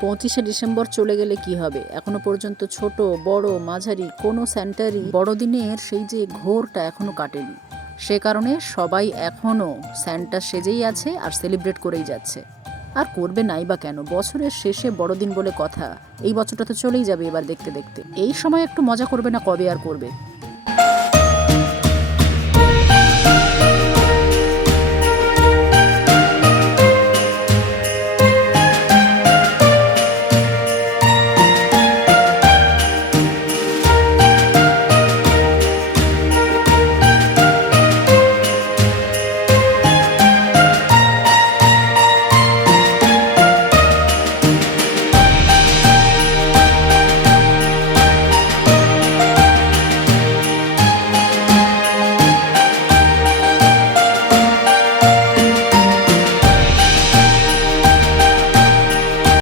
পঁচিশে ডিসেম্বর চলে গেলে কি হবে? এখনও পর্যন্ত ছোট, বড়, মাঝারি, কোনো সেন্টারই বড়দিনের সেই যে ঘোরটা এখনও কাটেনি। সে কারণে সবাই এখনও স্যান্টা সেজেই আছে আর সেলিব্রেট করেই যাচ্ছে। আর করবে নাই বা কেন? বছরের শেষে বড়দিন বলে কথা। এই বছরটা তো চলেই যাবে এবার দেখতে দেখতে। এই সময় একটু মজা করবে না কবে আর করবে?